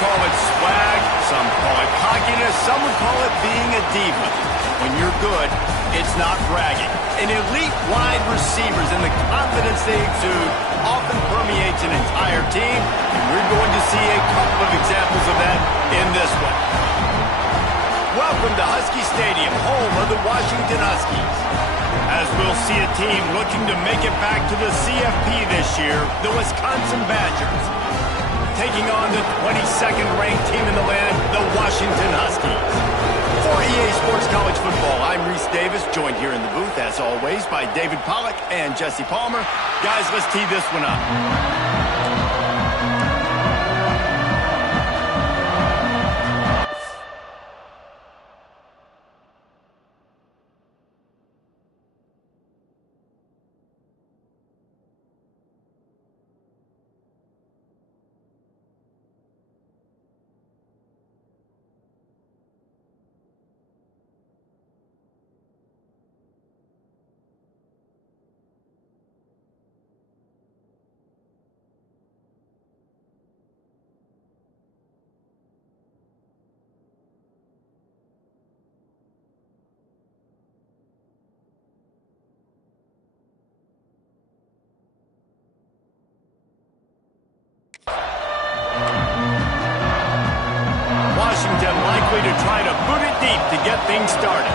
call it swag, some call it cockiness, some would call it being a diva. When you're good, it's not bragging. An elite wide receivers and the confidence they exude often permeates an entire team, and we're going to see a couple of examples of that in this one. Welcome to Husky Stadium, home of the Washington Huskies. As we'll see a team looking to make it back to the CFP this year, the Wisconsin Badgers, taking on the 22nd ranked team in the land, the Washington Huskies. For EA Sports College Football, I'm Reese Davis, joined here in the booth, as always, by David Pollack and Jesse Palmer. Guys, let's tee this one up. Washington likely to try to boot it deep to get things started.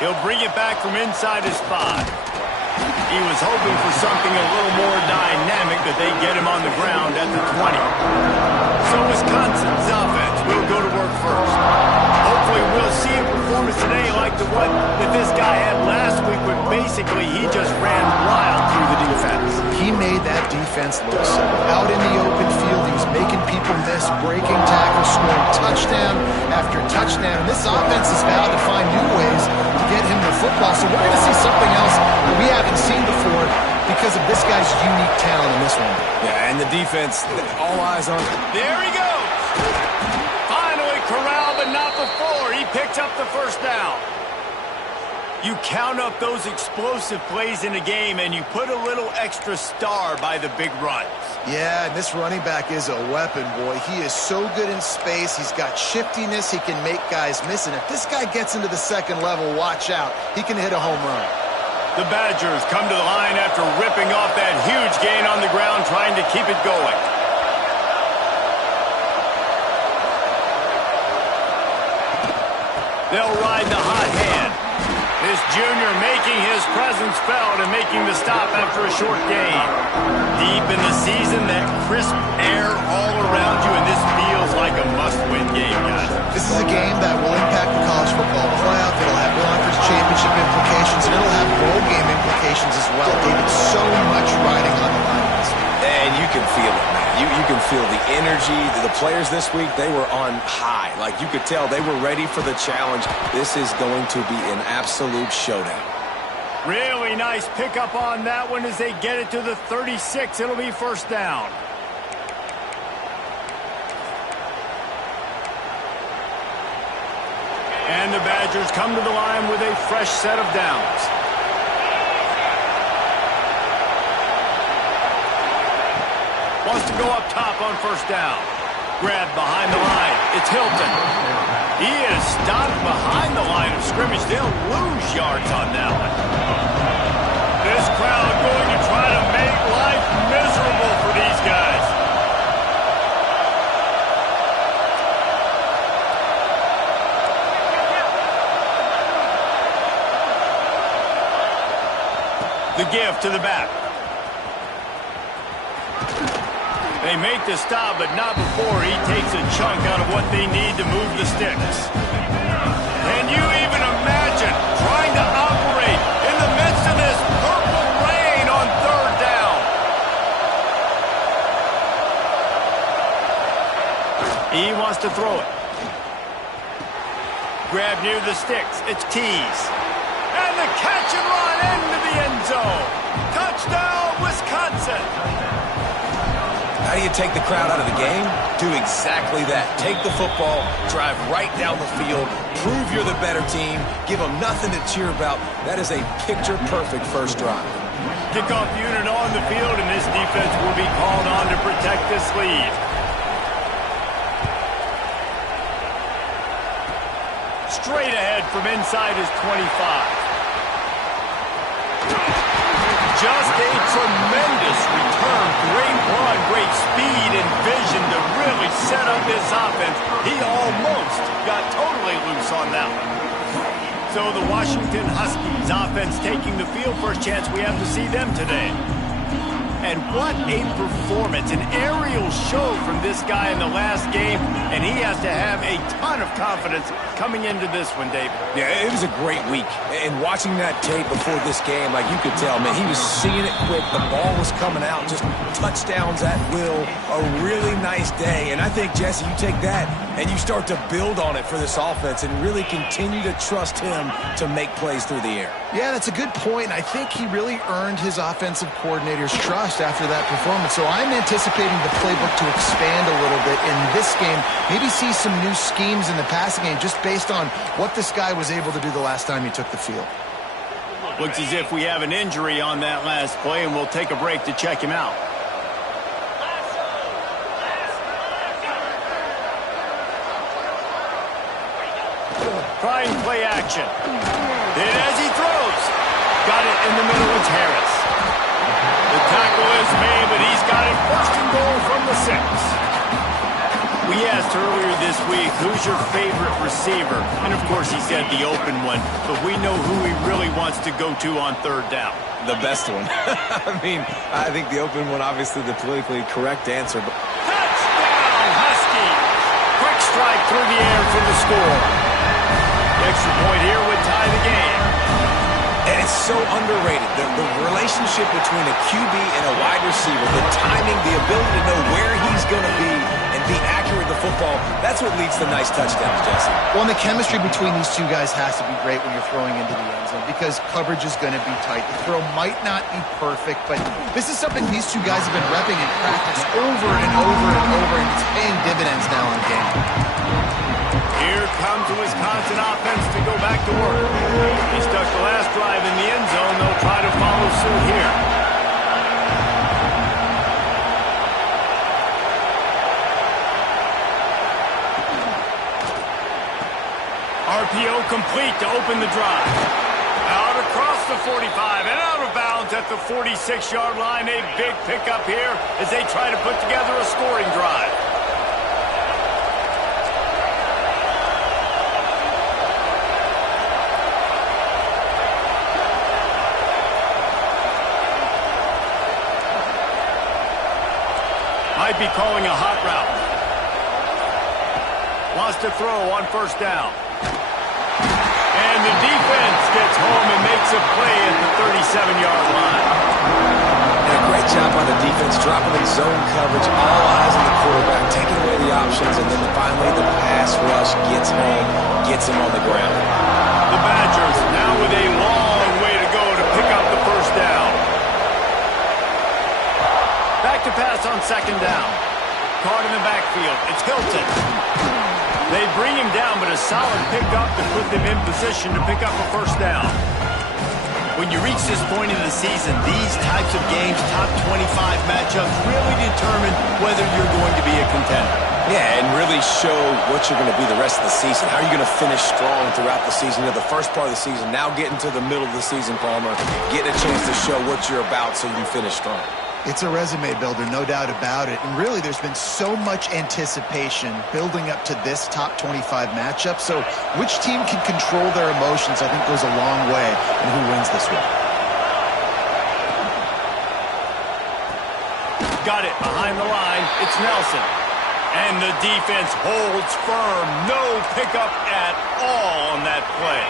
He'll bring it back from inside his 5. He was hoping for something a little more dynamic, but they get him on the ground at the 20. So Wisconsin's offense will go to work first. Hopefully we'll see a performance today like the one that this guy had last week, where basically he just ran wild through the defense. He made that defense look simple. Out in the open field, he's making people miss, breaking tackles, scoring touchdown after touchdown. This offense has vowed to find new ways to get him the football, so we're going to see something else that we haven't seen before because of this guy's unique talent in this one. Yeah, and the defense, all eyes on him. There he goes. Finally corralled, but not before. He picks up the first down. You count up those explosive plays in a game, and you put a little extra star by the big runs. Yeah, and this running back is a weapon, boy. He is so good in space. He's got shiftiness. He can make guys miss. And if this guy gets into the second level, watch out. He can hit a home run. The Badgers come to the line after ripping off that huge gain on the ground, trying to keep it going. They'll ride the hot hand. This junior making his presence felt and making the stop after a short gain. Deep in the season, that crisp air all around you, and this feels like a must-win game, guys. This is a game that will impact the college football playoff. It'll have conference championship implications, and it'll have bowl game implications as well. David, so much riding on the line this week. And you can feel it, man. You can feel the energy. The players this week, they were on high. Like, you could tell they were ready for the challenge. This is going to be an absolute showdown. Really nice pickup on that one as they get it to the 36. It'll be first down. And the Badgers come to the line with a fresh set of downs. Wants to go up top on first down. Grab behind the line. It's Hilton. He is stopped behind the line of scrimmage. They'll lose yards on that one. This crowd going to try to make life miserable for these guys. The give to the back. They make the stop, but not before he takes a chunk out of what they need to move the sticks. Can you even imagine trying to operate in the midst of this purple rain on third down? He wants to throw it. Grab near the sticks. It's Tease. And the catch and run into the end zone. Touchdown, Wisconsin. How do you take the crowd out of the game? Do exactly that. Take the football, drive right down the field, prove you're the better team, give them nothing to cheer about. That is a picture-perfect first drive. Kickoff unit on the field, and this defense will be called on to protect this lead. Straight ahead from inside his 25. Just a tremendous return. Great run, great speed and vision to really set up this offense. He almost got totally loose on that one. So the Washington Huskies offense taking the field. First chance we have to see them today. And what a performance, an aerial show from this guy in the last game, and he has to have a ton of confidence coming into this one, David. Yeah, it was a great week. And watching that tape before this game, like you could tell, man, he was seeing it quick. The ball was coming out, just touchdowns at will. A really nice day. And I think, Jesse, you take that and you start to build on it for this offense and really continue to trust him to make plays through the air. Yeah, that's a good point. I think he really earned his offensive coordinator's trust after that performance. So I'm anticipating the playbook to expand a little bit in this game. Maybe see some new schemes in the passing game just based on what this guy was able to do the last time he took the field. Looks as if we have an injury on that last play, and we'll take a break to check him out. Trying play action. And as he throws, got it in the middle. It's Harris. The tackle is made, but he's got it first and goal from the 6. We asked earlier this week, who's your favorite receiver? And of course he said the open one, but we know who he really wants to go to on third down. The best one. I mean, I think the open one, obviously the politically correct answer. But touchdown, Huskies! Quick strike through the air for the score. The extra point here would tie the game. And it's so underrated. The relationship between a QB and a wide receiver, the timing, the ability to know where he's going to be and be accurate with the football, that's what leads to nice touchdowns, Jesse. Well, and the chemistry between these two guys has to be great when you're throwing into the end zone because coverage is going to be tight. The throw might not be perfect, but this is something these two guys have been repping in practice over and over and over, and it's paying dividends now in the game. Here comes the Wisconsin offense to go back to work. He stuck the last drive in the end zone. They'll try to follow suit here. RPO complete to open the drive. Out across the 45 and out of bounds at the 46-yard line. A big pickup here as they try to put together a scoring drive. Might be calling a hot route. Wants to throw on first down. And the defense gets home and makes a play at the 37-yard line. And a great job on the defense, dropping in zone coverage, all eyes on the quarterback, taking away the options, and then finally the pass rush gets home, gets him on the ground. The Badgers now with a long way to go to pick up the first down. Back to pass on second down. Caught in the backfield. It's Hilton. They bring him down, but a solid pickup to put them in position to pick up a first down. When you reach this point in the season, these types of games, top 25 matchups, really determine whether you're going to be a contender. Yeah, and really show what you're going to be the rest of the season. How are you going to finish strong throughout the season? You know, the first part of the season, now getting to the middle of the season, Palmer, getting a chance to show what you're about so you can finish strong. It's a resume builder, no doubt about it. And really, there's been so much anticipation building up to this top 25 matchup. So which team can control their emotions, I think, goes a long way in who wins this one. Got it behind the line. It's Nelson. And the defense holds firm. No pickup at all on that play.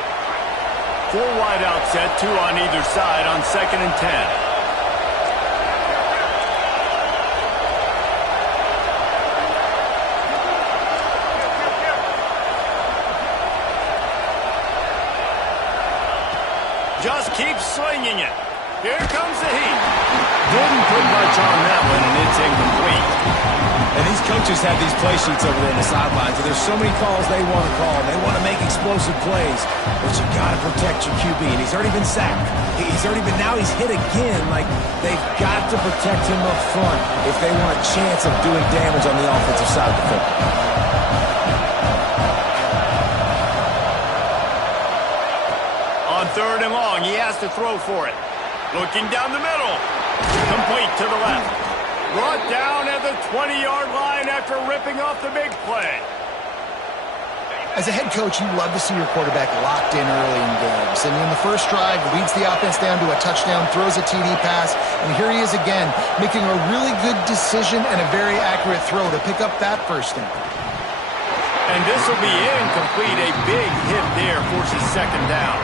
4 wide out set, 2 on either side on 2nd and 10. Just keep slinging it. Here comes the heat. Didn't put much on that one, and it's incomplete. And these coaches have these play sheets over there on the sidelines, and there's so many calls they want to call. They want to make explosive plays, but you got to protect your QB. And he's already been sacked. Now he's hit again. Like, they've got to protect him up front if they want a chance of doing damage on the offensive side of the football. On 3rd and long, he has to throw for it. Looking down the middle. Complete to the left. Brought down at the 20-yard line after ripping off the big play. As a head coach, you love to see your quarterback locked in early in games. And in the first drive, leads the offense down to a touchdown, throws a TD pass, and here he is again, making a really good decision and a very accurate throw to pick up that first down. And this will be incomplete. A big hit there forces 2nd down.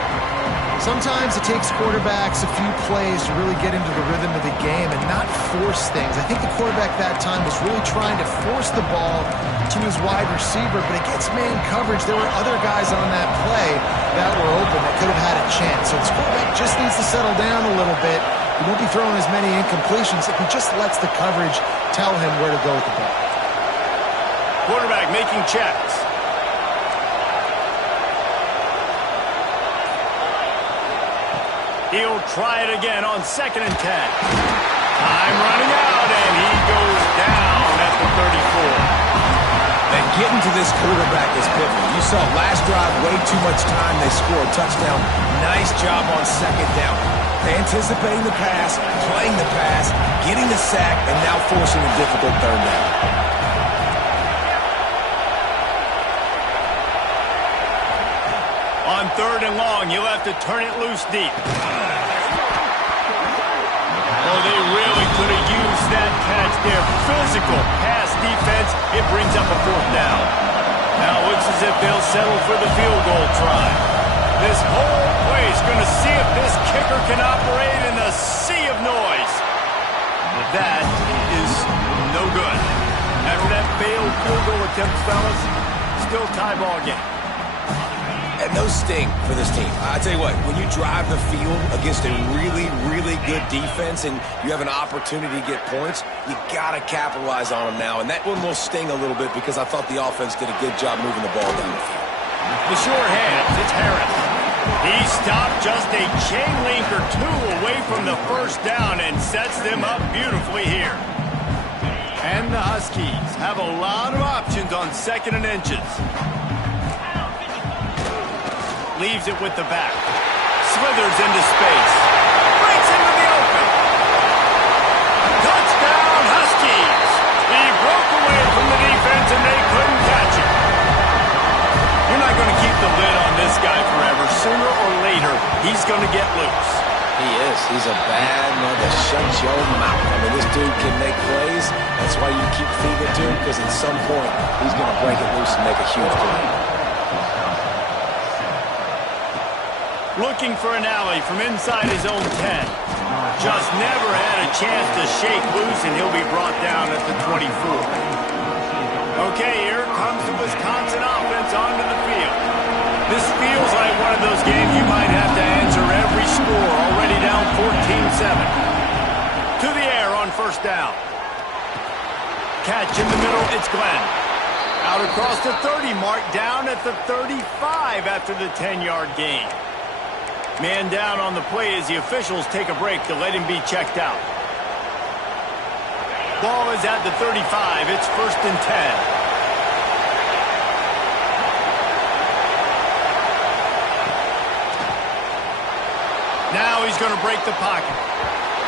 Sometimes it takes quarterbacks a few plays to really get into the rhythm of the game and not force things. I think the quarterback that time was really trying to force the ball to his wide receiver, but against man coverage, there were other guys on that play that were open that could have had a chance. So this quarterback just needs to settle down a little bit. He won't be throwing as many incompletions if he just lets the coverage tell him where to go with the ball. Quarterback making checks. He'll try it again on 2nd and 10. Time running out, and he goes down at the 34. And getting to this quarterback is pivotal. You saw last drive, way too much time. They score a touchdown. Nice job on 2nd down. Anticipating the pass, playing the pass, getting the sack, and now forcing a difficult 3rd down. On 3rd and long, you'll have to turn it loose deep. Oh, they really could have used that catch there. Physical pass defense. It brings up a 4th down. Now it looks as if they'll settle for the field goal try. This whole play is going to see if this kicker can operate in a sea of noise. That is no good. After that failed field goal attempt, fellas, still tie ball game. And those sting for this team. I tell you what, when you drive the field against a really, really good defense and you have an opportunity to get points, you got to capitalize on them now. And that one will sting a little bit because I thought the offense did a good job moving the ball down the field. The sure hands, it's Harris. He stopped just a chain link or 2 away from the 1st down and sets them up beautifully here. And the Huskies have a lot of options on 2nd and inches. Leaves it with the back. Slithers into space. Breaks into the open. Touchdown, Huskies. He broke away from the defense and they couldn't catch him. You're not going to keep the lid on this guy forever. Sooner or later, he's going to get loose. He is. He's a bad mother. Shut your mouth. I mean, this dude can make plays. That's why you keep feeding it to him, because at some point, he's going to break it loose and make a huge play. Looking for an alley from inside his own 10. Just never had a chance to shake loose, and he'll be brought down at the 24. Okay, here comes the Wisconsin offense onto the field. This feels like one of those games you might have to answer every score, already down 14-7. To the air on 1st down. Catch in the middle, it's Glenn. Out across the 30 mark, down at the 35 after the 10-yard gain. Man down on the play as the officials take a break to let him be checked out. Ball is at the 35. It's 1st and 10. Now he's going to break the pocket.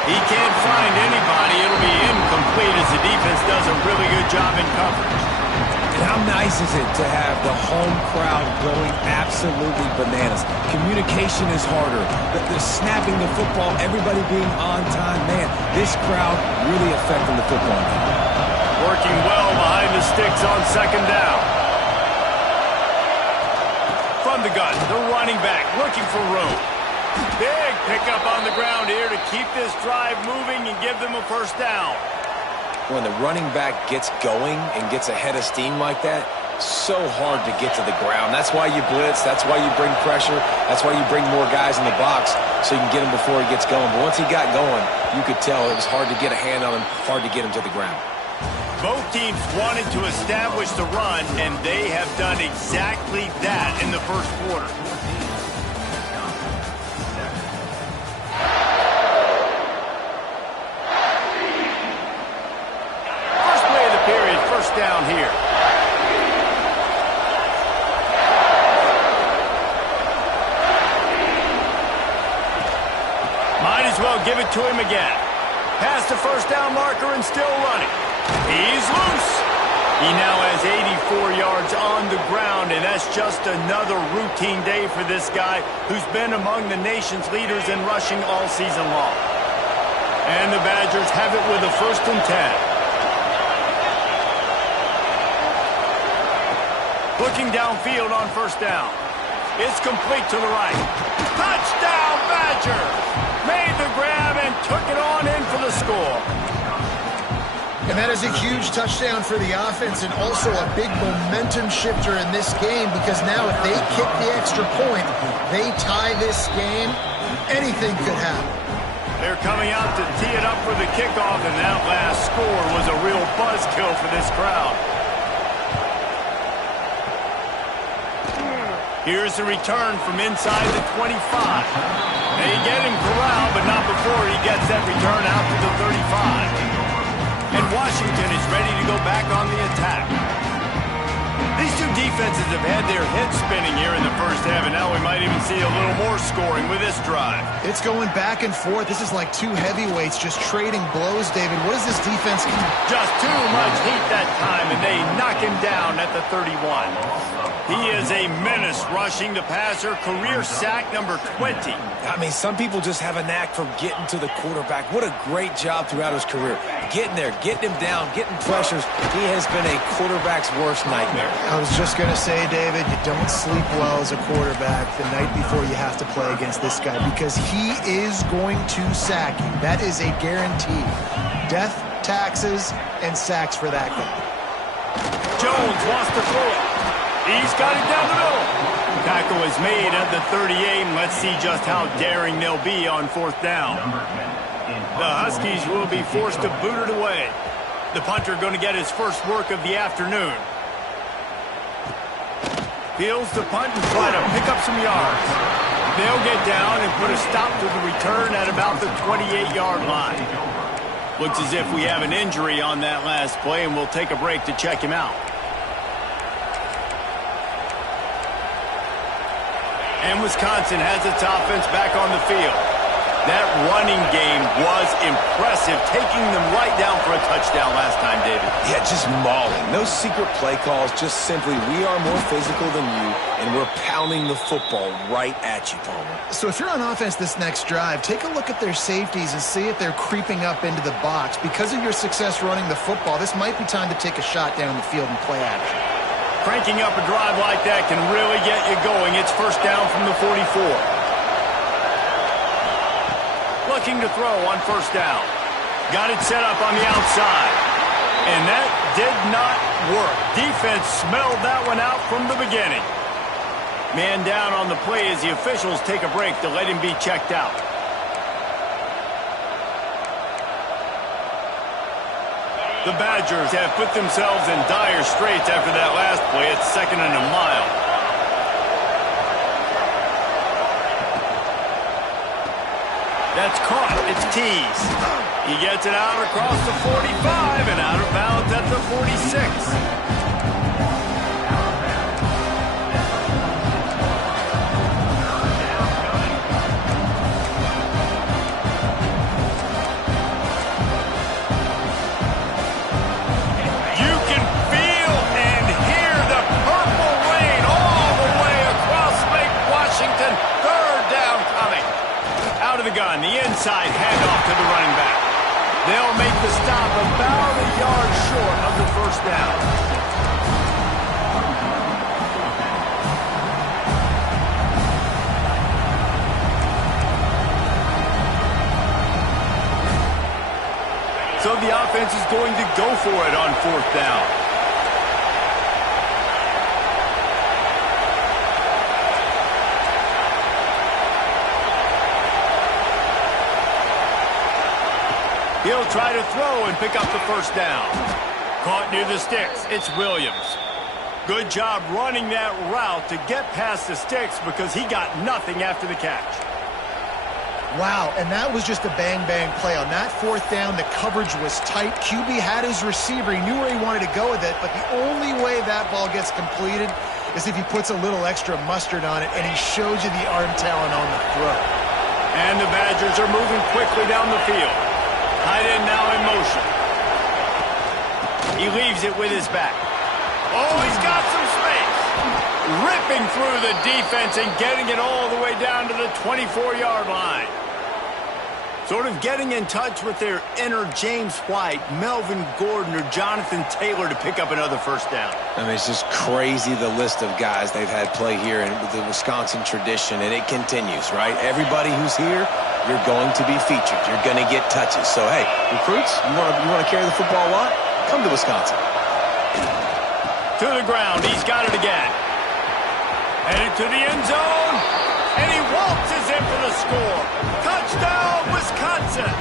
He can't find anybody. It'll be incomplete as the defense does a really good job in coverage. And how nice is it to have the home crowd going absolutely bananas? Communication is harder. The snapping the football, everybody being on time. Man, this crowd really affecting the football game. Working well behind the sticks on 2nd down. From the gun, the running back looking for room. Big pickup on the ground here to keep this drive moving and give them a 1st down. When the running back gets going and gets ahead of steam like that, so hard to get to the ground. That's why you blitz. That's why you bring pressure. That's why you bring more guys in the box so you can get him before he gets going. But once he got going, you could tell it was hard to get a hand on him, hard to get him to the ground. Both teams wanted to establish the run, and they have done exactly that in the first quarter. First play of the period, first down here. Might as well give it to him again. Past the first down marker and still running. He's loose. He now has 84 yards on the ground, and that's just another routine day for this guy who's been among the nation's leaders in rushing all season long. And the Badgers have it with a 1st and 10. Looking downfield on first down. It's complete to the right. Touchdown, Badgers! Made the grab and took it on in for the score. And that is a huge touchdown for the offense and also a big momentum shifter in this game, because now if they kick the extra point, they tie this game, anything could happen. They're coming out to tee it up for the kickoff, and that last score was a real buzzkill for this crowd. Here's the return from inside the 25. They get him corralled, but not before he gets that return out to the 35. And Washington is ready to go back on the attack. These two defenses have had their heads spinning here in the first half, and now we might even see a little more scoring with this drive. It's going back and forth. This is like two heavyweights just trading blows, David. What does this defense do? Just too much heat that time, and they knock him down at the 31. He is a menace rushing the passer, career sack number 20. I mean, some people just have a knack for getting to the quarterback. What a great job throughout his career. Getting there, getting him down, getting pressures. He has been a quarterback's worst nightmare. I was just going to say, David, you don't sleep well as a quarterback the night before you have to play against this guy, because he is going to sack you. That is a guarantee. Death, taxes, and sacks for that guy. Jones wants to throw it. He's got it down the middle. Tackle is made at the 38, and let's see just how daring they'll be on 4th down. The Huskies will be forced to boot it away. The punter going to get his first work of the afternoon. Fields the punt and try to pick up some yards. They'll get down and put a stop to the return at about the 28-yard line. Looks as if we have an injury on that last play, and we'll take a break to check him out. And Wisconsin has its offense back on the field. That running game was impressive, taking them right down for a touchdown last time, David. Yeah, just mauling. No secret play calls, just simply we are more physical than you, and we're pounding the football right at you, Palmer. So if you're on offense this next drive, take a look at their safeties and see if they're creeping up into the box. Because of your success running the football, this might be time to take a shot down the field and play action. Cranking up a drive like that can really get you going. It's first down from the 44. Looking to throw on first down. Got it set up on the outside. And that did not work. Defense smelled that one out from the beginning. Man down on the play as the officials take a break to let him be checked out. The Badgers have put themselves in dire straits after that last play. It's 2nd and a mile. That's caught. It's Tees. He gets it out across the 45 and out of bounds at the 46. The gun, the inside handoff to the running back. They'll make the stop about a yard short of the first down. So the offense is going to go for it on 4th down. He'll try to throw and pick up the first down. Caught near the sticks. It's Williams. Good job running that route to get past the sticks because he got nothing after the catch. Wow, and that was just a bang-bang play. On that fourth down, the coverage was tight. QB had his receiver. He knew where he wanted to go with it, but the only way that ball gets completed is if he puts a little extra mustard on it, and he shows you the arm talent on the throw. And the Badgers are moving quickly down the field. Tight end now in motion. He leaves it with his back. Oh, he's got some space. Ripping through the defense and getting it all the way down to the 24-yard line. Sort of getting in touch with their inner James White, Melvin Gordon, or Jonathan Taylor to pick up another first down. I mean, it's just crazy the list of guys they've had play here in the Wisconsin tradition, and it continues, right? Everybody who's here, you're going to be featured. You're going to get touches. So, hey, recruits, you want to carry the football a lot? Come to Wisconsin. To the ground. He's got it again. Headed to the end zone. And he waltzes in for the score. Touchdown, Wisconsin.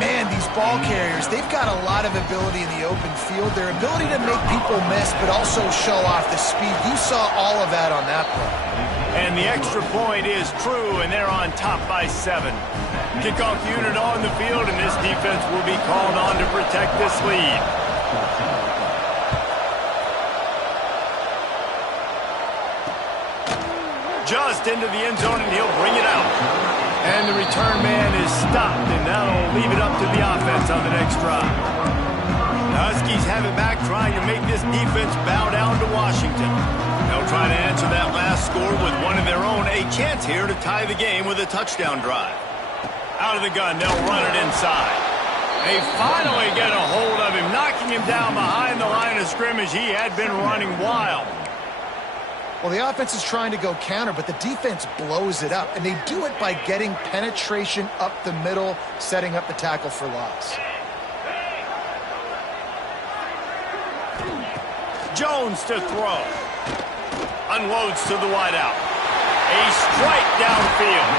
Man, these ball carriers, they've got a lot of ability in the open field. Their ability to make people miss, but also show off the speed. You saw all of that on that play. And the extra point is true, and they're on top by 7. Kickoff unit on the field, and this defense will be called on to protect this lead. Just into the end zone, and he'll bring it out. And the return man is stopped, and that'll leave it up to the offense on the next drive. The Huskies have it back, trying to make this defense bow down to Washington. They'll try to answer that last score with one of their own. A chance here to tie the game with a touchdown drive. Out of the gun, they'll run it inside. They finally get a hold of him, knocking him down behind the line of scrimmage. He had been running wild. Well, the offense is trying to go counter, but the defense blows it up, and they do it by getting penetration up the middle, setting up the tackle for loss. Jones to throw. Unloads to the wideout. A strike downfield.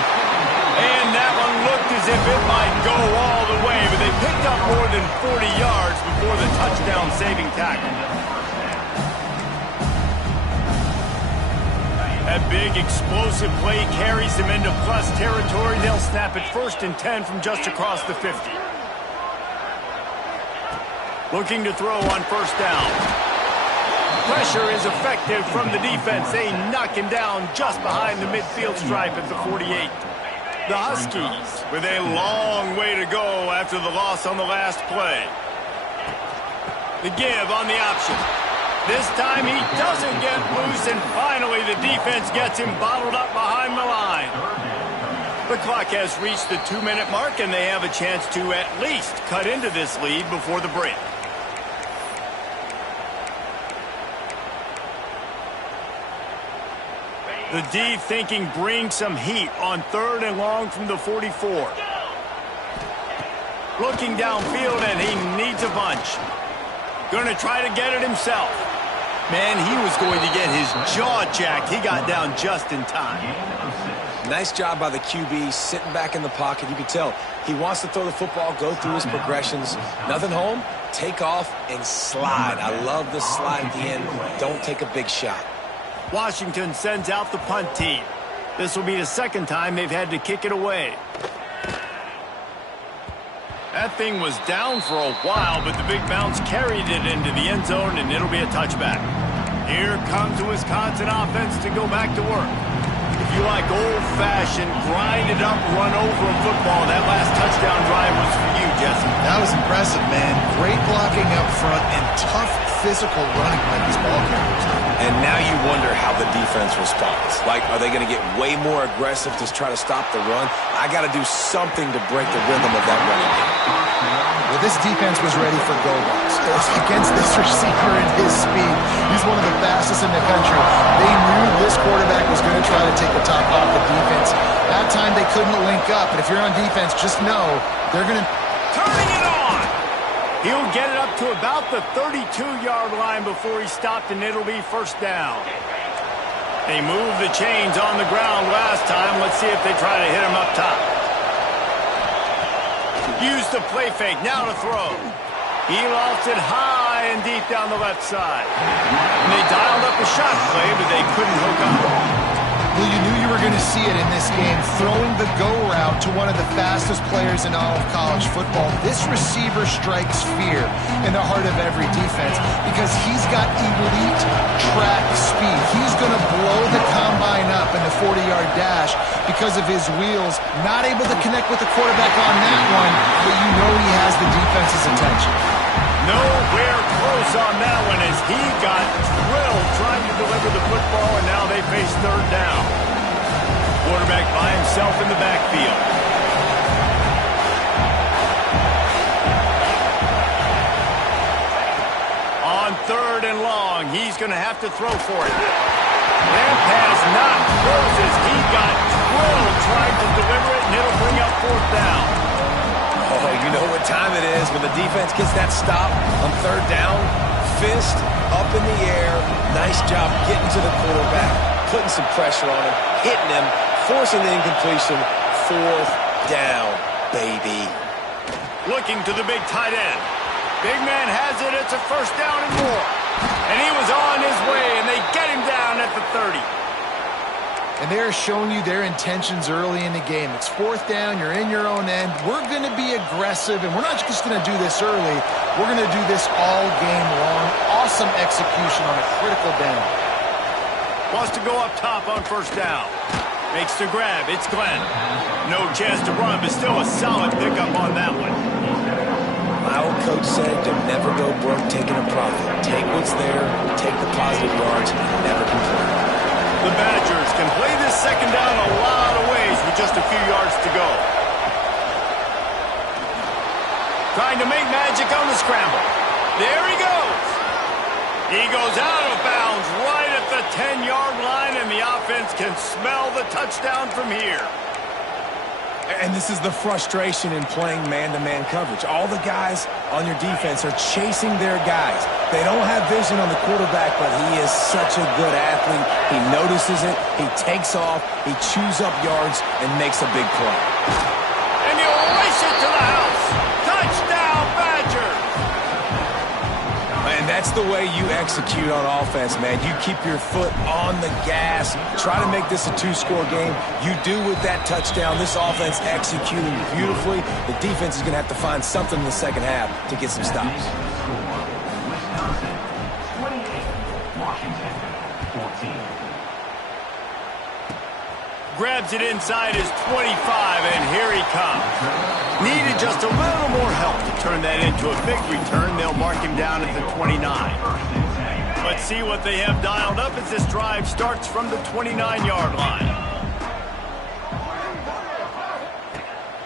And that one looked as if it might go all the way, but they picked up more than 40 yards before the touchdown-saving tackle. That big explosive play carries them into plus territory. They'll snap it 1st and 10 from just across the 50. Looking to throw on 1st down. Pressure is effective from the defense. They knock him down just behind the midfield stripe at the 48. The Huskies with a long way to go after the loss on the last play. The give on the option. This time he doesn't get loose, and finally the defense gets him bottled up behind the line. The clock has reached the 2-minute mark, and they have a chance to at least cut into this lead before the break. The D thinking bring some heat on 3rd and long from the 44. Looking downfield, and he needs a bunch. Going to try to get it himself. Man, he was going to get his jaw jacked. He got down just in time. Nice job by the QB, sitting back in the pocket. You can tell he wants to throw the football, go through his progressions. Nothing home, take off, and slide. I love the slide at the end. Don't take a big shot. Washington sends out the punt team. This will be the 2nd time they've had to kick it away. That thing was down for a while, but the big bounce carried it into the end zone, and it'll be a touchback. Here comes the Wisconsin offense to go back to work. If you like old-fashioned, grind-it-up, run-over football, that last touchdown drive was for you, Jesse. That was impressive, man. Great blocking up front and tough physical running by these ball carriers. And now you wonder how the defense responds. Like, are they going to get way more aggressive to try to stop the run? I got to do something to break the rhythm of that running game. Well, this defense was ready for go-balls. Against this receiver and his speed, he's one of the fastest in the country. They knew this quarterback was going to try to take the top off the defense. That time they couldn't link up, but if you're on defense, just know they're going to... Turning it on! He'll get it up to about the 32-yard line before he stopped, and it'll be 1st down. They moved the chains on the ground last time. Let's see if they try to hit him up top. Use the play fake, now to throw. He lost it high and deep down the left side. And they dialed up a shot play, but they couldn't hook up. Well, you knew you were going to see it in this game, throwing the go route to one of the fastest players in all of college football. This receiver strikes fear in the heart of every defense because he's got elite track speed. He's going to blow the combine up in the 40-yard dash because of his wheels. Not able to connect with the quarterback on that one, but you know he has the defense's attention. Nowhere close on that one as he got drilled trying to deliver the football, and now they face third down. Quarterback by himself in the backfield. On third and long, he's going to have to throw for it. That pass not close as he got drilled trying to deliver it, and it'll bring up fourth down. Oh, you know what time it is when the defense gets that stop on third down. Fist up in the air. Nice job getting to the quarterback, putting some pressure on him, hitting him, forcing the incompletion. Fourth down, baby. Looking to the big tight end. Big man has it. It's a first down and more. And he was on his way, and they get him down at the 30. And they're showing you their intentions early in the game. It's fourth down. You're in your own end. We're going to be aggressive, and we're not just going to do this early. We're going to do this all game long. Awesome execution on a critical down. Wants to go up top on first down. Makes the grab. It's Glenn. No chance to run, but still a solid pickup on that one. My old coach said to never go broke taking a profit. Take what's there, take the positive yards, and never complain. The Badgers can play this second down a lot of ways with just a few yards to go. Trying to make magic on the scramble. There he goes. He goes out of bounds right at the 10-yard line, and the offense can smell the touchdown from here. And this is the frustration in playing man-to-man coverage. All the guys on your defense are chasing their guys. They don't have vision on the quarterback, but he is such a good athlete. He notices it, he takes off, he chews up yards, and makes a big play. And he'll race it to the house. Touchdown, Badgers! And that's the way you execute on offense, man. You keep your foot on the gas. Try to make this a two-score game. You do with that touchdown. This offense executing beautifully. The defense is going to have to find something in the second half to get some stops. Grabs it inside his 25, and here he comes. Needed just a little more help to turn that into a big return. They'll mark him down at the 29. Let's see what they have dialed up as this drive starts from the 29-yard line.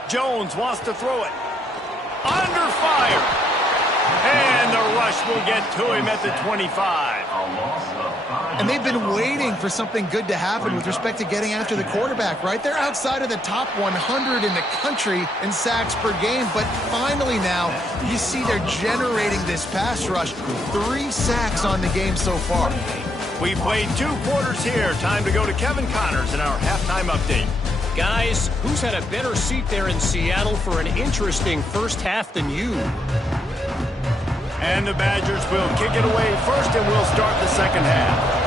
Jones wants to throw it. Under fire. And the rush will get to him at the 25. And they've been waiting for something good to happen with respect to getting after the quarterback, right? They're outside of the top 100 in the country in sacks per game, but finally now you see they're generating this pass rush. 3 sacks on the game so far. We played 2 quarters here. Time to go to Kevin Connors in our halftime update. Guys, who's had a better seat there in Seattle for an interesting first half than you? And the Badgers will kick it away first, and we'll start the second half.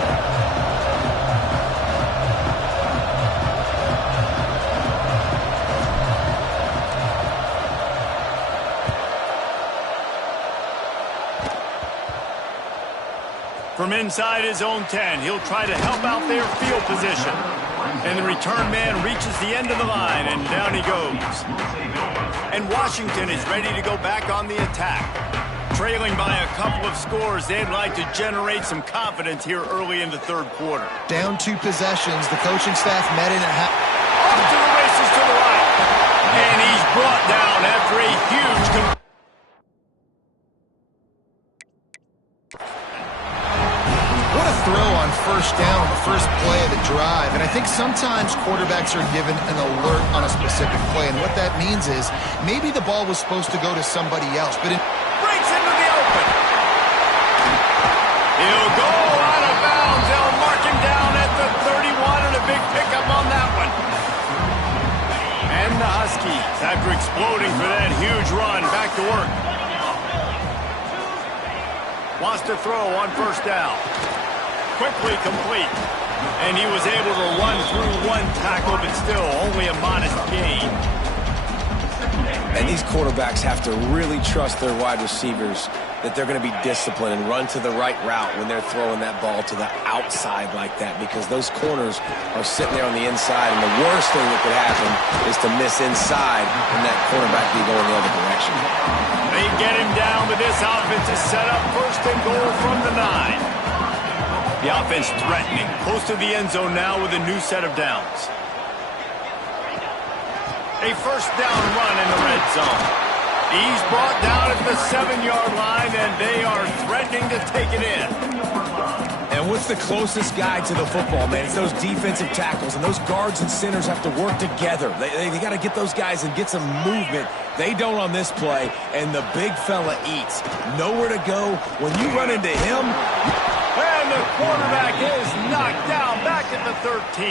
From inside his own 10, he'll try to help out their field position. And the return man reaches the end of the line, and down he goes. And Washington is ready to go back on the attack. Trailing by a couple of scores, they'd like to generate some confidence here early in the third quarter. Down 2 possessions, the coaching staff met in a half. Off to the races to the right. And he's brought down after a huge... What a throw on first down, the first play of the drive. And I think sometimes quarterbacks are given an alert on a specific play. And what that means is maybe the ball was supposed to go to somebody else, but it breaks into the open. He'll go out of bounds. They'll mark him down at the 31, and a big pickup on that one. And the Huskies cheese. After exploding for that huge run, back to work. Wants to throw on first down. Quickly complete. And he was able to run through one tackle, but still only a modest gain. And these quarterbacks have to really trust their wide receivers that they're going to be disciplined and run to the right route when they're throwing that ball to the outside like that, because those corners are sitting there on the inside, and the worst thing that could happen is to miss inside and that quarterback be going the other direction. They get him down, but this offense is set up first and goal from the 9. The offense threatening, close to the end zone now with a new set of downs. A first down run in the red zone. He's brought down at the 7-yard line, and they are threatening to take it in. And what's the closest guy to the football, man? It's those defensive tackles, and those guards and centers have to work together. They got to get those guys and get some movement. They don't on this play, and the big fella eats. Nowhere to go. When you run into him... And the quarterback is knocked down back at the 13.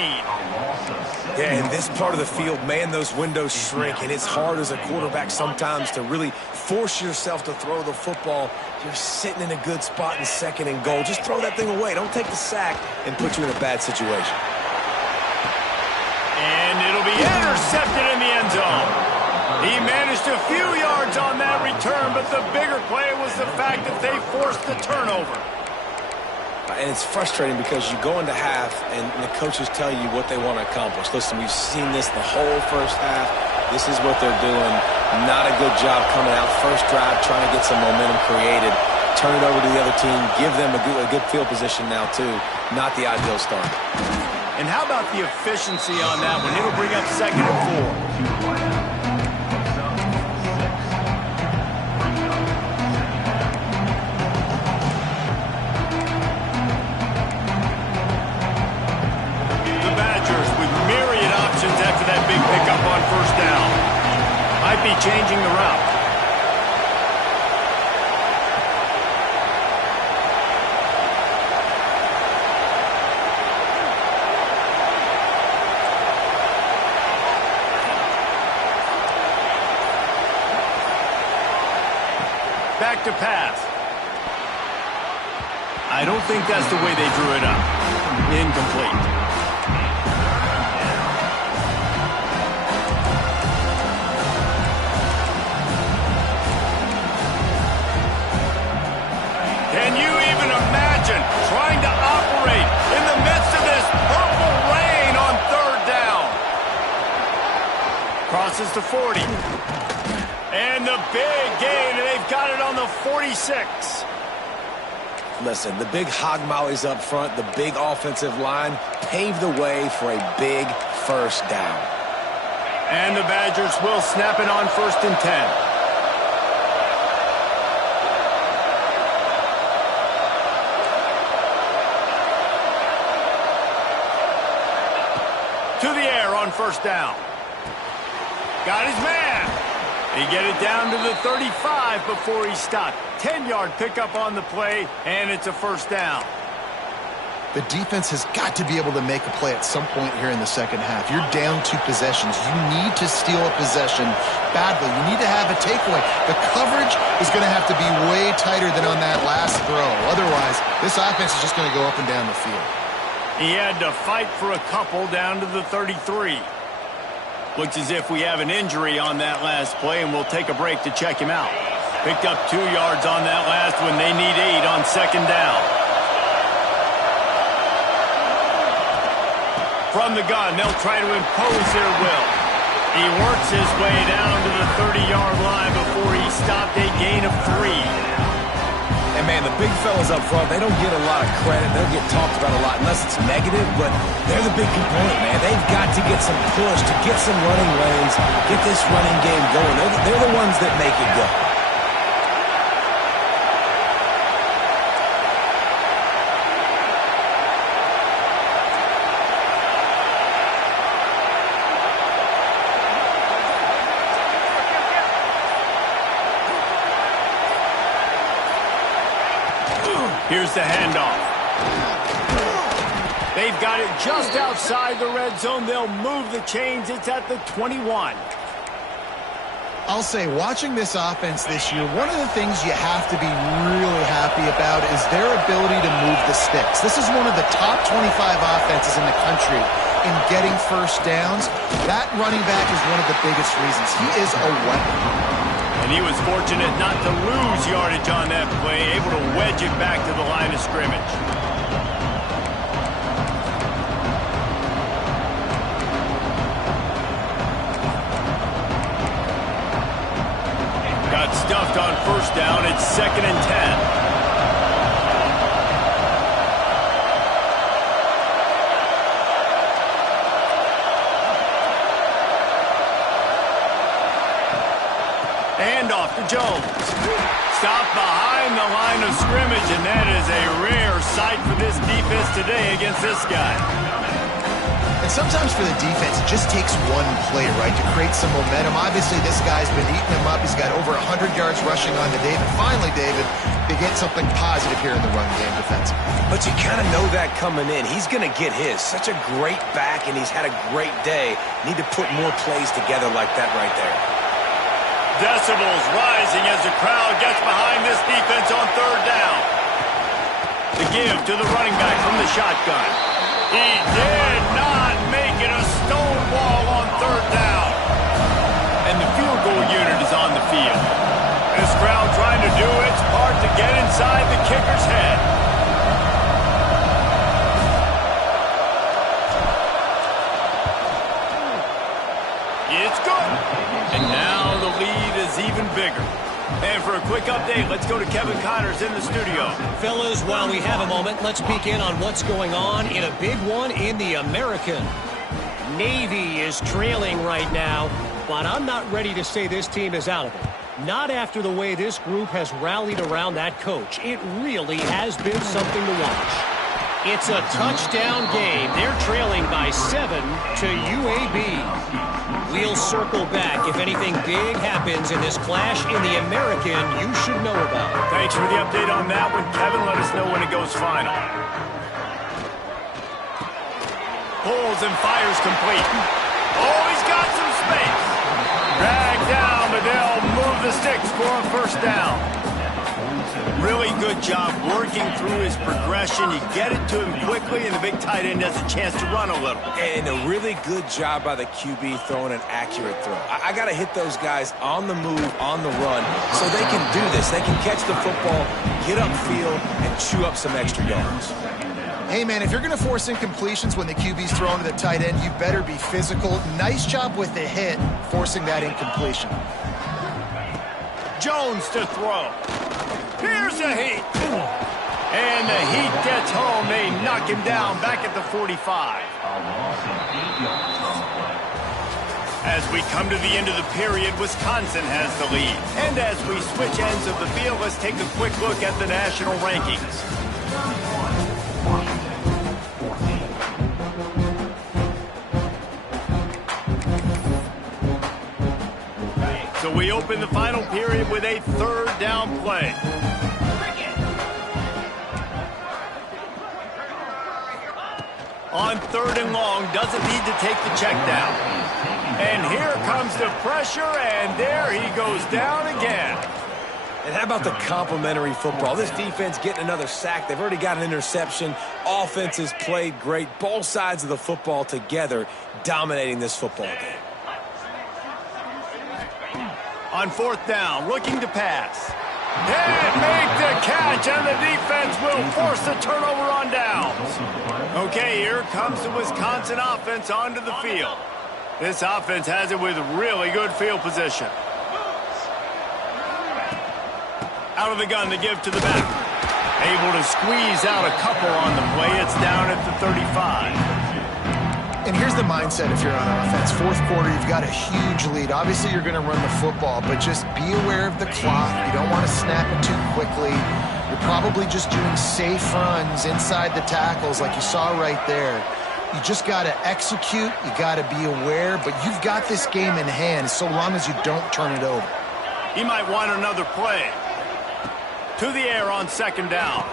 Yeah, in this part of the field, man, those windows shrink, and it's hard as a quarterback sometimes to really force yourself to throw the football. You're sitting in a good spot in second and goal. Just throw that thing away. Don't take the sack and put you in a bad situation. And it'll be intercepted in the end zone. He managed a few yards on that return, but the bigger play was the fact that they forced the turnover. And it's frustrating because you go into half and the coaches tell you what they want to accomplish. Listen, we've seen this the whole first half. This is what they're doing. Not a good job coming out first drive, trying to get some momentum created. Turn it over to the other team. Give them a good field position now, too. Not the ideal start. And how about the efficiency on that one? It'll bring up 2nd and 4. After that big pickup on first down. Might be changing the route. Back to pass. I don't think that's the way they drew it up. Incomplete. Trying to operate in the midst of this purple rain on 3rd down. Crosses the 40. And the big gain, and they've got it on the 46. Listen, the big hog mollies up front, the big offensive line paved the way for a big first down. And the Badgers will snap it on 1st and 10. To the air on first down. Got his man. They get it down to the 35 before he stopped. 10-yard pickup on the play, and it's a first down. The defense has got to be able to make a play at some point here in the second half. You're down 2 possessions. You need to steal a possession badly. You need to have a takeaway. The coverage is going to have to be way tighter than on that last throw. Otherwise, this offense is just going to go up and down the field. He had to fight for a couple down to the 33. Looks as if we have an injury on that last play, and we'll take a break to check him out. Picked up 2 yards on that last one. They need 8 on 2nd down. From the gun, they'll try to impose their will. He works his way down to the 30-yard line before he stopped, a gain of 3. And, man, the big fellas up front, they don't get a lot of credit. They don't get talked about a lot unless it's negative, but they're the big component, man. They've got to get some push, to get some running lanes, get this running game going. They're the ones that make it go. Here's the handoff. They've got it just outside the red zone. They'll move the chains. It's at the 21. I'll say, watching this offense this year, one of the things you have to be really happy about is their ability to move the sticks. This is one of the top 25 offenses in the country in getting first downs. That running back is one of the biggest reasons. He is a weapon. And he was fortunate not to lose yardage on that play, able to wedge it back to the line of scrimmage. Got stuffed on first down. It's 2nd and 10. Handoff to Jones. Stopped behind the line of scrimmage, and that is a rare sight for this defense today against this guy. And sometimes for the defense, it just takes one play, right, to create some momentum. Obviously, this guy's been eating him up. He's got over 100 yards rushing on to David. Finally, David, they get something positive here in the run game defensively. But you kind of know that coming in. He's going to get his. Such a great back, and he's had a great day. Need to put more plays together like that right there. Decibels rising as the crowd gets behind this defense on 3rd down. The give to the running back from the shotgun. He did not make it a stonewall on 3rd down. And the field goal unit is on the field. This crowd trying to do its part to get inside the kicker's head. It's good. And now the lead is even bigger. And for a quick update, let's go to Kevin Connors in the studio. Fellas, while we have a moment, let's peek in on what's going on in a big one in the American. Navy is trailing right now, but I'm not ready to say this team is out of it. Not after the way this group has rallied around that coach. It really has been something to watch. It's a touchdown game. They're trailing by 7 to UAB. We'll circle back. If anything big happens in this clash in the American, you should know about it. Thanks for the update on that one, Kevin. Let us know when it goes final. Pulls and fires complete. Oh, he's got some space. Dragged down, but they'll move the sticks for a first down. Really good job working through his progression. You get it to him quickly, and the big tight end has a chance to run a little. And a really good job by the QB throwing an accurate throw. I got to hit those guys on the move, on the run, so they can do this. They can catch the football, get upfield, and chew up some extra yards. Hey, man, if you're going to force incompletions when the QB's throwing to the tight end, you better be physical. Nice job with the hit, forcing that incompletion. Jones to throw. Here's a heat. And the heat gets home. They knock him down back at the 45. As we come to the end of the period, Wisconsin has the lead. And as we switch ends of the field, let's take a quick look at the national rankings. So we open the final period with a 3rd down play. On 3rd and long, doesn't need to take the check down. And here comes the pressure, and there he goes down again. And how about the complimentary football? This defense getting another sack. They've already got an interception. Offense has played great. Both sides of the football together dominating this football game. On 4th down, looking to pass. Can't make the catch, and the defense will force the turnover on downs. Okay, here comes the Wisconsin offense onto the field. This offense has it with really good field position. Out of the gun to give to the back. Able to squeeze out a couple on the play. It's down at the 35. And here's the mindset if you're on offense. 4th quarter, you've got a huge lead. Obviously, you're going to run the football, but just be aware of the clock. You don't want to snap it too quickly. You're probably just doing safe runs inside the tackles like you saw right there. You just got to execute. You got to be aware, but you've got this game in hand so long as you don't turn it over. He might want another play. To the air on 2nd down.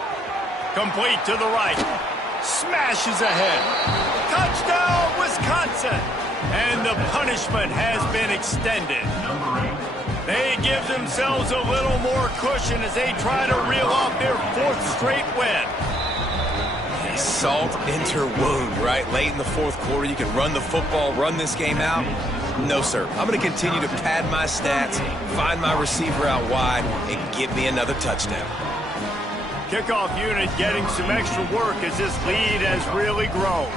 Complete to the right. Smashes ahead. Touchdown, Wisconsin! And the punishment has been extended. themselves a little more cushion as they try to reel off their 4th straight win. Salt into wound, right? Late in the 4th quarter, you can run the football, run this game out. No, sir. I'm going to continue to pad my stats, find my receiver out wide, and give me another touchdown. Kickoff unit getting some extra work as this lead has really grown.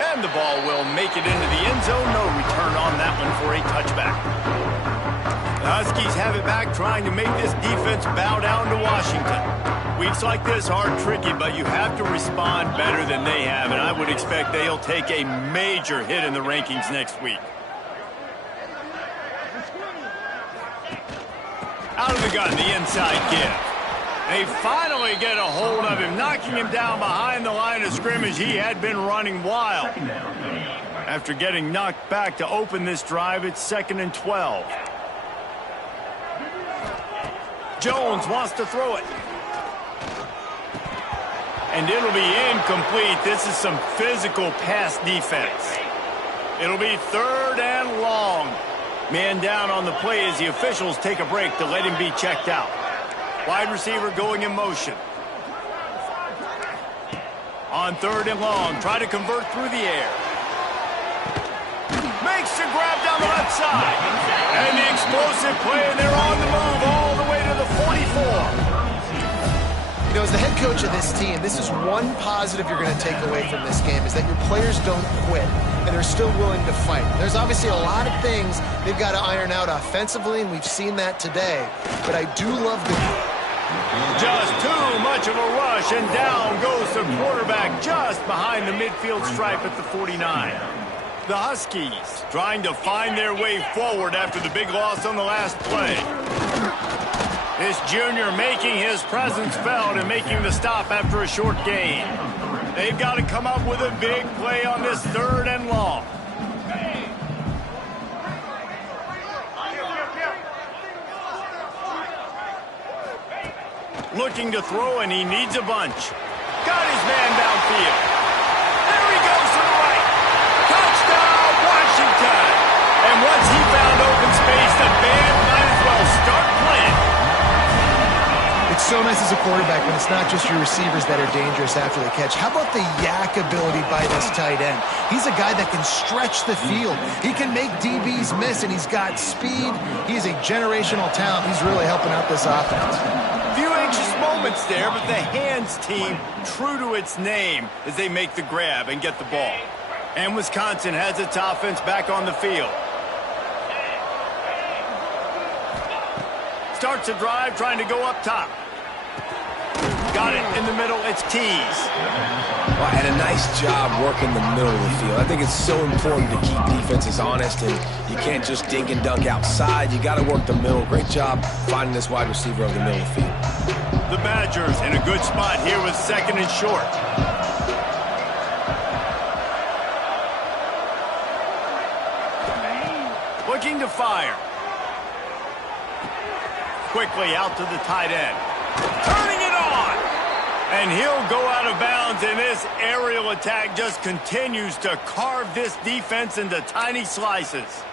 And the ball will make it into the end zone. No return on that one for a touchback. The Huskies have it back, trying to make this defense bow down to Washington. Weeks like this are tricky, but you have to respond better than they have, and I would expect they'll take a major hit in the rankings next week. Out of the gun, the inside give. They finally get a hold of him, knocking him down behind the line of scrimmage. He had been running wild. After getting knocked back to open this drive, it's 2nd and 12. Jones wants to throw it. And it'll be incomplete. This is some physical pass defense. It'll be 3rd and long. Man down on the play as the officials take a break to let him be checked out. Wide receiver going in motion. On 3rd and long, try to convert through the air. Makes the grab down the left side. And the explosive play, and they're on the move all the way to the 44. You know, as the head coach of this team, this is one positive you're going to take away from this game, is that your players don't quit, and they're still willing to fight. There's obviously a lot of things they've got to iron out offensively, and we've seen that today. But I do love the... Just too much of a rush, and down goes the quarterback just behind the midfield stripe at the 49. The Huskies trying to find their way forward after the big loss on the last play. This junior making his presence felt and making the stop after a short gain. They've got to come up with a big play on this 3rd and long. Looking to throw, and he needs a bunch. Got his man downfield. There he goes to the right. Touchdown, Washington. And once he found open space, the band might as well start playing. It's so nice as a quarterback when it's not just your receivers that are dangerous after the catch. How about the yak ability by this tight end? He's a guy that can stretch the field. He can make DBs miss, and he's got speed. He's a generational talent. He's really helping out this offense. Few anxious moments there, but the hands team true to its name as they make the grab and get the ball. And Wisconsin has its offense back on the field. Starts a drive trying to go up top. Got it in the middle. It's Tees. Well, and a nice job working the middle of the field. I think it's so important to keep defenses honest, and you can't just dink and dunk outside. You got to work the middle. Great job finding this wide receiver over the middle of the field. The Badgers in a good spot here with 2nd and short. Looking to fire. Quickly out to the tight end. Turning it on. And he'll go out of bounds, and this aerial attack just continues to carve this defense into tiny slices.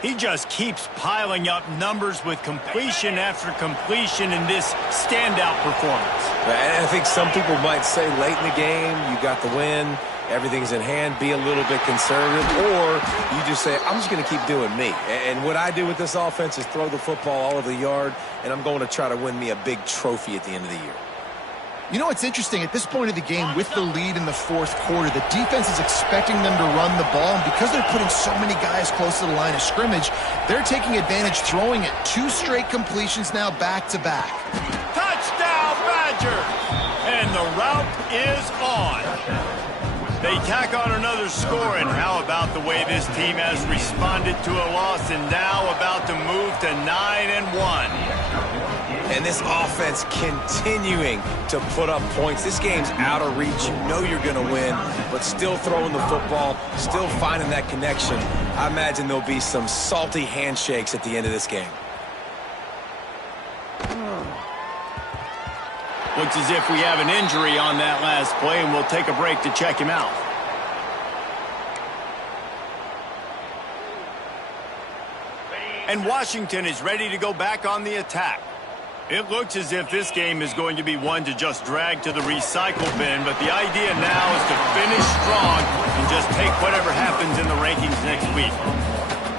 He just keeps piling up numbers with completion after completion in this standout performance. And I think some people might say late in the game, you got the win, everything's in hand, be a little bit conservative, or you just say, I'm just going to keep doing me. And what I do with this offense is throw the football all over the yard, and I'm going to try to win me a big trophy at the end of the year. You know, it's interesting. At this point of the game, with the lead in the 4th quarter, the defense is expecting them to run the ball, and because they're putting so many guys close to the line of scrimmage, they're taking advantage, throwing it. 2 straight completions now back-to-back. Touchdown, Badgers! And the route is on. They tack on another score, and how about the way this team has responded to a loss and now about to move to 9-1. And this offense continuing to put up points. This game's out of reach. You know you're going to win, but still throwing the football, still finding that connection. I imagine there'll be some salty handshakes at the end of this game. Looks as if we have an injury on that last play, and we'll take a break to check him out. And Washington is ready to go back on the attack. It looks as if this game is going to be one to just drag to the recycle bin, but the idea now is to finish strong and just take whatever happens in the rankings next week.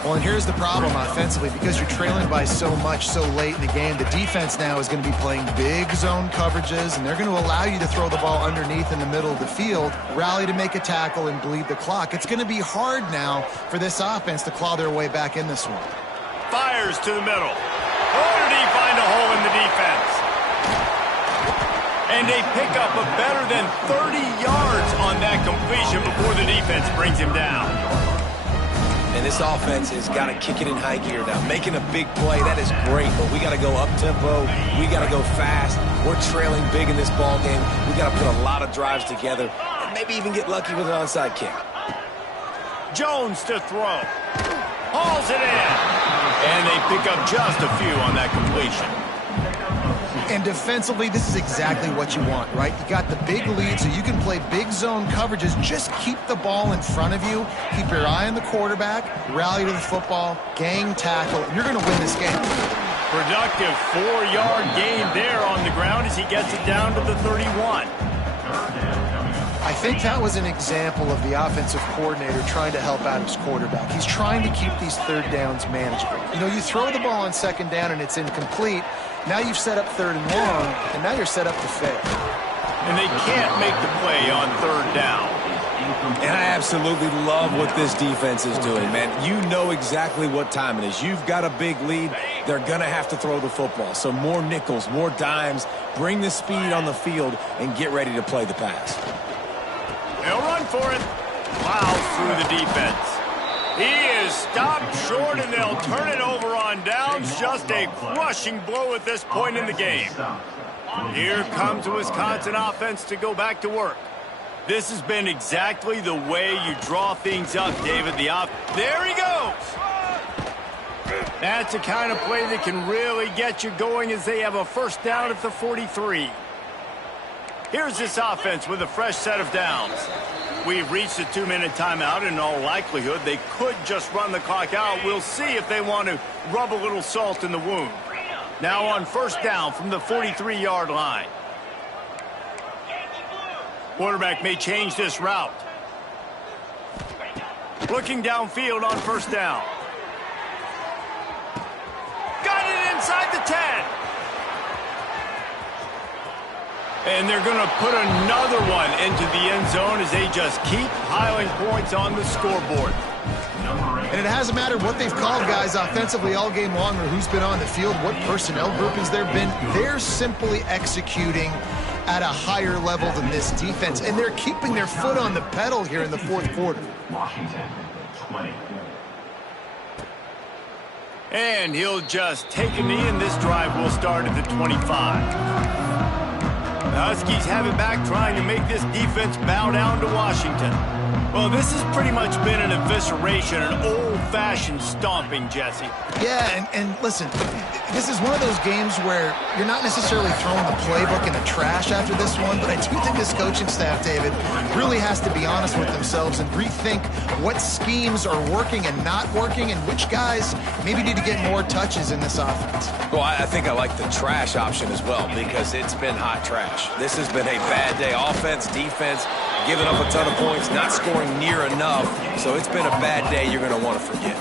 Well, and here's the problem offensively. Because you're trailing by so much so late in the game, the defense now is going to be playing big zone coverages, and they're going to allow you to throw the ball underneath in the middle of the field, rally to make a tackle, and bleed the clock. It's going to be hard now for this offense to claw their way back in this one. Fires to the middle. Oh, did he find a hole in the defense? And they pick up a better than 30 yards on that completion before the defense brings him down. And this offense has got to kick it in high gear now. Making a big play, that is great, but we got to go up-tempo. We got to go fast. We're trailing big in this ball game. We got to put a lot of drives together and maybe even get lucky with an onside kick. Jones to throw. Hauls it in. And they pick up just a few on that completion. And defensively, this is exactly what you want, right? You got the big lead, so you can play big zone coverages. Just keep the ball in front of you. Keep your eye on the quarterback. Rally to the football. Gang tackle. And you're going to win this game. Productive 4-yard gain there on the ground as he gets it down to the 31. I think that was an example of the offensive coordinator trying to help out his quarterback. He's trying to keep these third downs manageable. You know, you throw the ball on second down and it's incomplete. Now you've set up third and long, and now you're set up to fail. And they can't make the play on third down. And I absolutely love what this defense is doing, man. You know exactly what time it is. You've got a big lead. They're going to have to throw the football. So more nickels, more dimes, bring the speed on the field, and get ready to play the pass. They'll run for it. Plows through the defense. He is stopped short, and they'll turn it over on downs. Just a crushing blow at this point in the game. Here comes the Wisconsin offense to go back to work. This has been exactly the way you draw things up, David. There he goes. That's the kind of play that can really get you going as they have a first down at the 43. Here's this offense with a fresh set of downs. We've reached a 2-minute timeout. In all likelihood, they could just run the clock out. We'll see if they want to rub a little salt in the wound. Now on first down from the 43-yard line. Quarterback may change this route. Looking downfield on first down. Got it inside the 10. And they're going to put another one into the end zone as they just keep piling points on the scoreboard. And it hasn't mattered what they've called, guys, offensively all game long, or who's been on the field, what personnel groupings there have been. They're simply executing at a higher level than this defense, and they're keeping their foot on the pedal here in the fourth quarter. Washington, 20. And he'll just take a knee, and this drive will start at the 25. The Huskies have it back, trying to make this defense bow down to Washington. Well, this has pretty much been an evisceration, an old-fashioned stomping, Jesse. Yeah, and listen, this is one of those games where you're not necessarily throwing the playbook in the trash after this one, but I do think this coaching staff, David, really has to be honest with themselves and rethink what schemes are working and not working and which guys maybe need to get more touches in this offense. Well, I think I like the trash option as well because it's been hot trash. This has been a bad day. Offense, defense, giving up a ton of points, not scoring near enough. So it's been a bad day you're going to want to forget.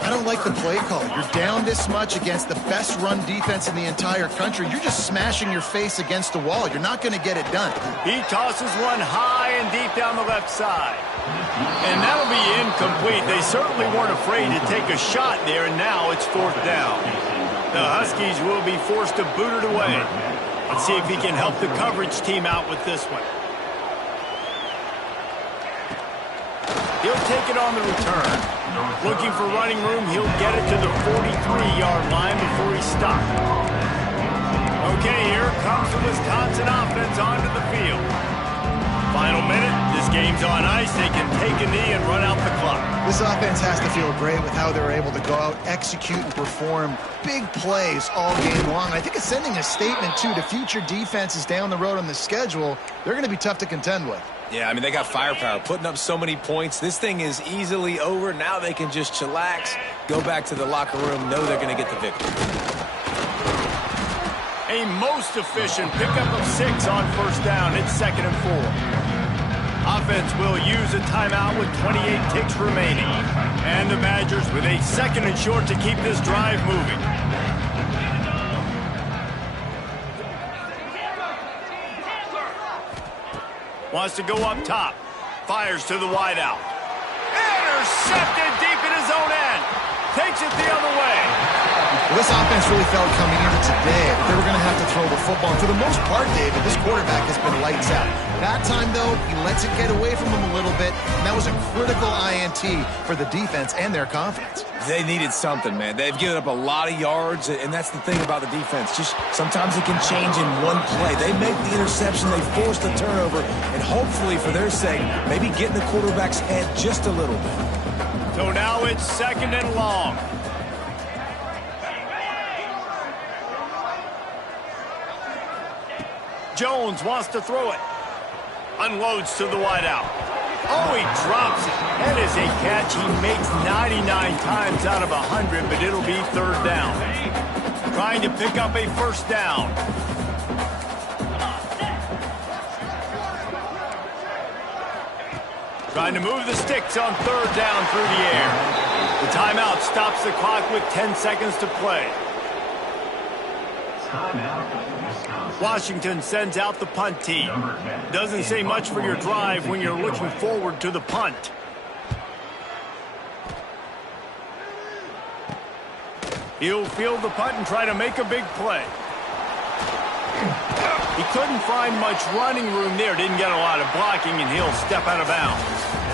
I don't like the play call. You're down this much against the best run defense in the entire country. You're just smashing your face against the wall. You're not going to get it done. He tosses one high and deep down the left side. And that'll be incomplete. They certainly weren't afraid to take a shot there, and now it's fourth down. The Huskies will be forced to boot it away. Let's see if he can help the coverage team out with this one. He'll take it on the return. Looking for running room, he'll get it to the 43-yard line before he's stopped. Okay, here comes the Wisconsin offense onto the field. Final minute, this game's on ice, they can take a knee and run out the clock. This offense has to feel great with how they're able to go out, execute, and perform big plays all game long. I think it's sending a statement, too, to future defenses down the road on the schedule. They're going to be tough to contend with. Yeah, I mean, they got firepower, putting up so many points. This thing is easily over. Now they can just chillax, go back to the locker room, know they're going to get the victory. A most efficient pickup of 6 on first down. It's 2nd and 4. Offense will use a timeout with 28 ticks remaining. And the Badgers with a 2nd and short to keep this drive moving. Wants to go up top. Fires to the wideout. Intercepted deep in his own end. Takes it the other way. Well, this offense really felt coming into today that they were going to have to throw the football. And for the most part, David, this quarterback has been lights out. That time, though, he lets it get away from him a little bit, and that was a critical INT for the defense and their confidence. They needed something, man. They've given up a lot of yards, and that's the thing about the defense. Just sometimes it can change in one play. They make the interception, they force the turnover, and hopefully, for their sake, maybe get in the quarterback's head just a little bit. So now it's 2nd and long. Jones wants to throw it. Unloads to the wideout. Oh, he drops it. That is a catch he makes 99 times out of 100, but it'll be 3rd down. Trying to pick up a 1st down. Trying to move the sticks on 3rd down through the air. The timeout stops the clock with 10 seconds to play. Washington sends out the punt team. Doesn't say much for your drive when you're looking forward to the punt. He'll field the punt and try to make a big play. He couldn't find much running room there. Didn't get a lot of blocking, and he'll step out of bounds.